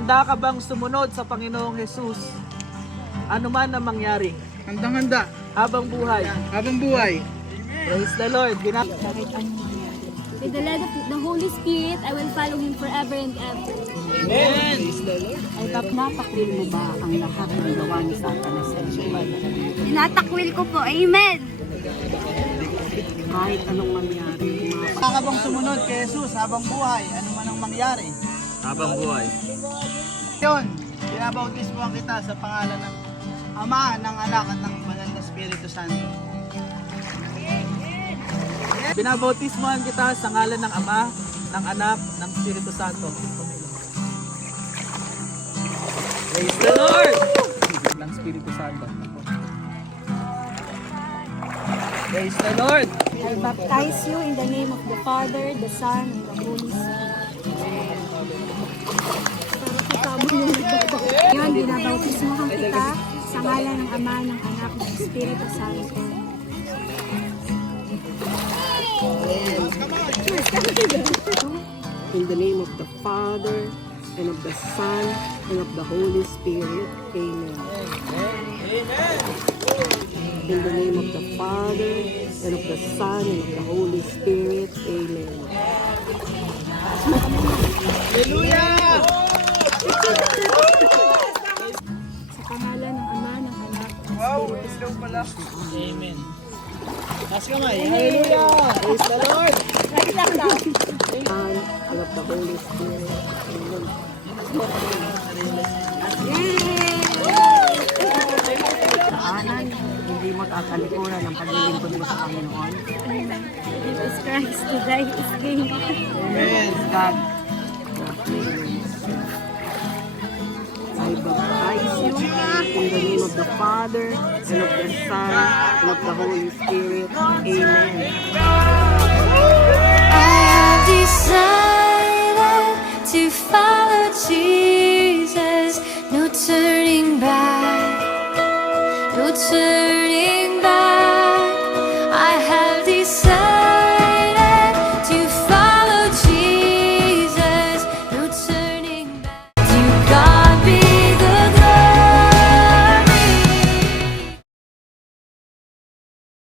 Handa ka bang sumunod sa Panginoong Jesus? Ano man ang mangyari, Handang-handa. habang buhay. Habang buhay. Praise the Lord. With the lead of the Holy Spirit, I will follow Him forever and ever. Amen. Ay napatakwil mo ba ang lahat ng gawa ni Satanas sa iyo? Tinatakwil ko po. Amen! Kahit anong mangyari, Handa ka bang sumunod kay Jesus habang buhay? Ano man ang mangyari? Habang buhay. Yun, binabautismohan kita sa pangalan ng Ama, ng Anak at ng Banal na Espiritu Santo. Binabautismohan kita sa ngalan ng Ama, ng Anak, ng Espiritu Santo. Praise the Lord! Ng Espiritu Santo. Praise the Lord! I baptize you in the name of the Father, the Son, and the Holy Spirit. Yun, binabautismohan kita sa ngalan ng Ama, ng Anak, ng Espiritu Santo. in the name of the Father, and of the Son, and of the Holy Spirit. Amen. In the name of the Father, and of the Son, and of the Holy Spirit. Amen. Sa pangalan ng Ama, ng Anak, ng Wow, Espiritu slow pala. Amen. Taas kamay. Hallelujah! Praise the Lord! Son, and of the Holy Spirit. Amen. Daanan, hindi mo tatalikuran ang paglilingkod mo sa Panginoon. Jesus Christ, to die is gain. Amen. God, I baptize you in the name of the Father, and of the Son, and of the Holy Spirit. Amen. I have decided to follow Jesus. No turning back, no turning